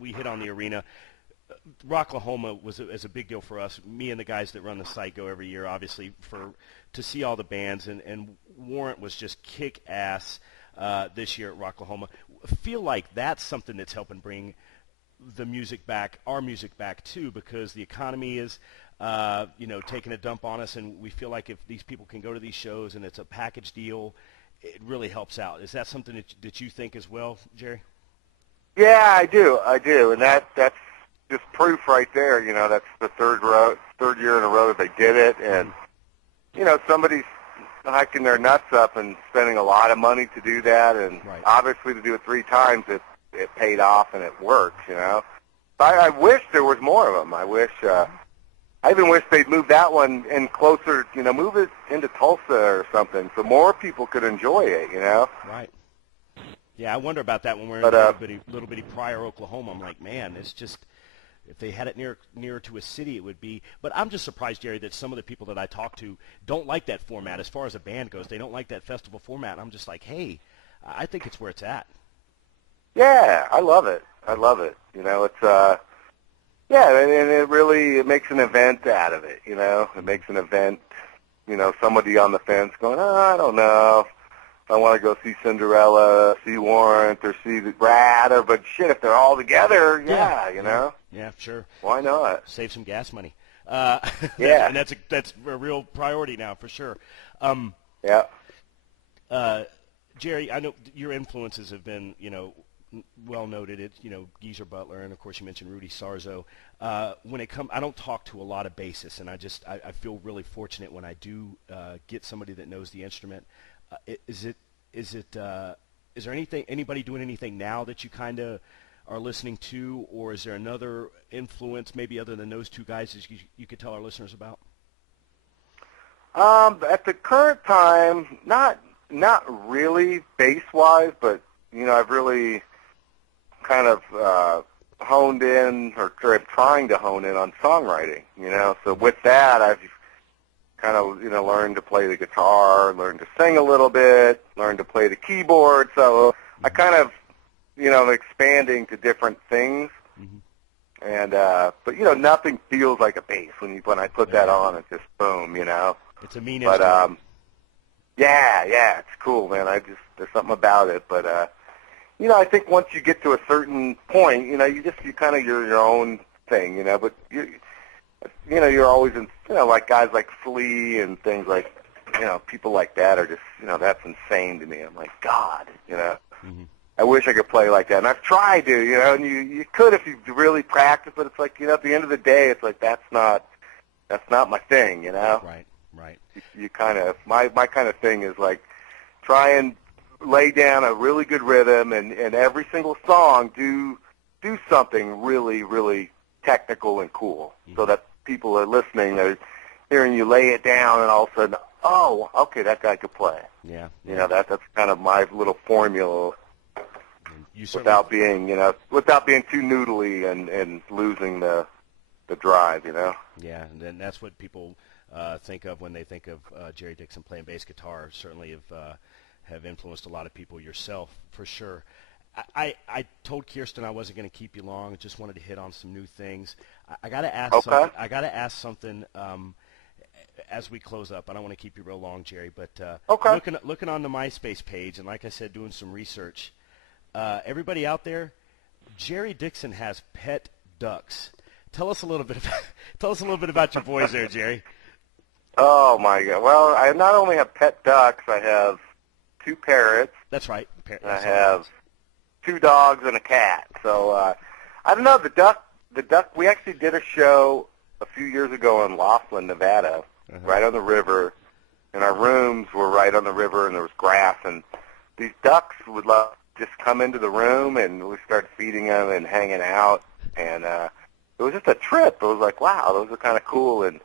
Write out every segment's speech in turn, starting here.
we hit on the arena. Rocklahoma is a big deal for us. Me and the guys that run the site go every year, obviously, to see all the bands, and Warrant was just kick-ass this year at Rocklahoma. I feel like that's something that's helping bring the music back, our music back too, because the economy is, taking a dump on us, and we feel like if these people can go to these shows and it's a package deal, it really helps out. Is that something that you think as well, Jerry? Yeah, I do, and that's just proof right there. That's the third year in a row that they did it, and somebody's hiking their nuts up and spending a lot of money to do that, and obviously to do it 3 times, it paid off and it works. I wish there was more of them. I even wish they'd move that one in closer. Move it into Tulsa or something, so more people could enjoy it. Right. Yeah, I wonder about that when we're in little bitty Pryor, Oklahoma. I'm like, man, it's just, if they had it nearer to a city, it would be. But I'm just surprised, Jerry, that some of the people that I talk to don't like that format. As far as a band goes, they don't like that festival format. And I'm just like, hey, I think it's where it's at. Yeah, I love it. It's and it makes an event out of it. It makes an event. Somebody on the fence going, I don't know. I want to go see Cinderella, see Warrant, or see the Brad, but shit, if they're all together, Yeah, sure. Why not? Save some gas money. Yeah. And that's a real priority now, for sure. Jerry, I know your influences have been, well noted. It's, Geezer Butler, and of course you mentioned Rudy Sarzo. When it comes, I don't talk to a lot of bassists, and I feel really fortunate when I do get somebody that knows the instrument. Is there anybody doing anything now that you kind of are listening to, or is there another influence maybe other than those two guys that you could tell our listeners about? At the current time, not really bass-wise, but I've really kind of honed in, or trying to hone in on songwriting. So with that, I've kind of learned to play the guitar, learned to sing a little bit, learned to play the keyboard. So I kind of expanding to different things. Mm-hmm. And but nothing feels like a bass when I put that on. It's just boom. It's a mean instrument. Yeah, it's cool, man. There's something about it. But I think once you get to a certain point, you kind of you're your own thing, But you're always in, like guys like Flea and things like, people like that are just, that's insane to me. I'm like, God, Mm-hmm. I wish I could play like that. And I've tried to, and you could if you really practice, but it's like, at the end of the day, it's like, that's not my thing, Right. You kind of, my kind of thing is like, try and lay down a really good rhythm and every single song do something really, really technical and cool, so that people are listening, they're hearing you lay it down, and all of a sudden, oh, okay, that guy could play. Yeah. That's kind of my little formula, without being too noodly and losing the drive, Yeah, and then that's what people think of when they think of Jerry Dixon playing bass guitar. Certainly have influenced a lot of people, yourself for sure. I told Kirsten I wasn't going to keep you long. Just wanted to hit on some new things. I got to ask something. I got to ask something as we close up. I don't want to keep you real long, Jerry, but looking on the MySpace page, and like I said, doing some research. Everybody out there, Jerry Dixon has pet ducks. Tell us a little bit about your boys there, Jerry. Oh my God! Well, I not only have pet ducks, I have 2 parrots. That's right. I have 2 dogs and a cat. So I don't know, the duck. We actually did a show a few years ago in Laughlin, Nevada, right on the river, and our rooms were right on the river, and there was grass, and these ducks would just come into the room, and we started feeding them and hanging out, and it was just a trip. It was like, wow, those are kind of cool. And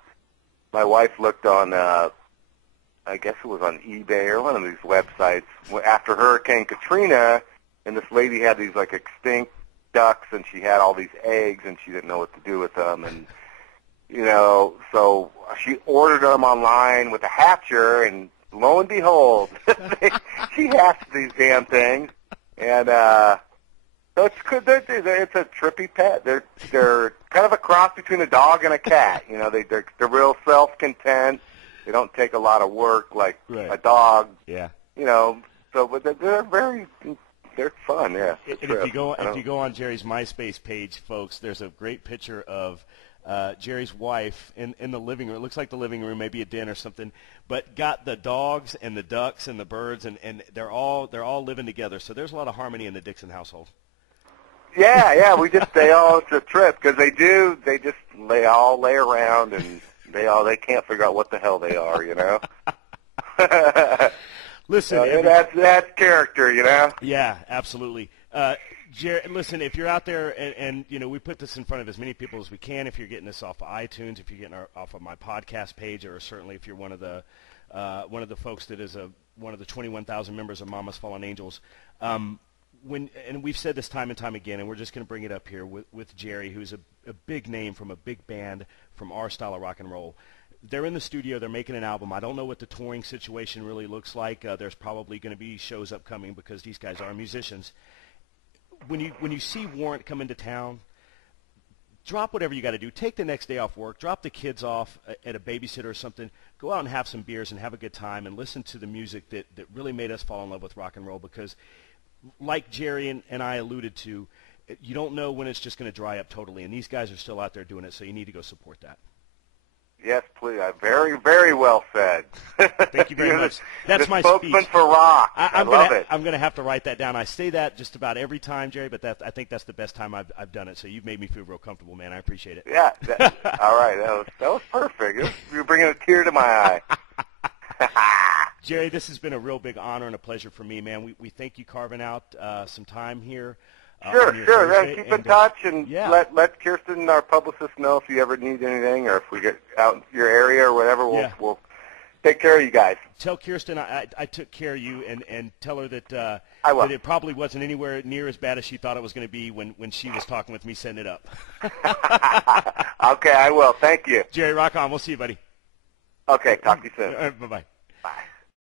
my wife looked on, I guess it was on eBay or one of these websites, after Hurricane Katrina, and this lady had these like extinct ducks, and she had all these eggs, and she didn't know what to do with them, and so she ordered them online with a hatcher, and lo and behold, she hatched these damn things, and So it's a trippy pet. They're kind of a cross between a dog and a cat. You know, they're real self-content. They don't take a lot of work like a dog. Yeah. You know, so but they're fun. Yeah. And if you go on Jerry's MySpace page, folks, there's a great picture of Jerry's wife in the living room. It looks like the living room, maybe a den or something, but got the dogs and the ducks and the birds, and they're all living together. So there's a lot of harmony in the Dixon household. Yeah, it's a trip because they all lay around and they can't figure out what the hell they are, you know. Listen, that's character, you know. Yeah, absolutely. Jerry, listen, if you're out there, and you know, we put this in front of as many people as we can. If you're getting this off of iTunes, if you're getting off of my podcast page, or certainly if you're one of the folks that is one of the 21,000 members of Mama's Fallen Angels. And we've said this time and time again, and we're just going to bring it up here with Jerry, who's a big name from a big band from our style of rock and roll. They're in the studio. They're making an album. I don't know what the touring situation really looks like. There's probably going to be shows upcoming because these guys are musicians. When you see Warrant come into town, drop whatever you got to do. Take the next day off work. Drop the kids off at a babysitter or something. Go out and have some beers and have a good time and listen to the music that really made us fall in love with rock and roll because like Jerry and I alluded to, you don't know when it's just going to dry up totally, and these guys are still out there doing it, so you need to go support that. Yes, please. Very, very well said. Thank you very much. That's my spokesman speech. for rock. I love it. I'm going to have to write that down. I say that just about every time, Jerry, but I think that's the best time I've done it, so you've made me feel real comfortable, man. I appreciate it. Yeah. All right. That was perfect. You're bringing a tear to my eye. Jerry, this has been a real big honor and a pleasure for me, man. We thank you carving out some time here. Sure. Keep in touch and let Kirsten, our publicist, know if you ever need anything or if we get out in your area or whatever. We'll take care of you guys. Tell Kirsten I took care of you and tell her that I will. That it probably wasn't anywhere near as bad as she thought it was going to be when she was talking with me setting it up. Okay, I will. Thank you. Jerry, rock on. We'll see you, buddy. Okay, talk to you soon. Bye-bye. Bye.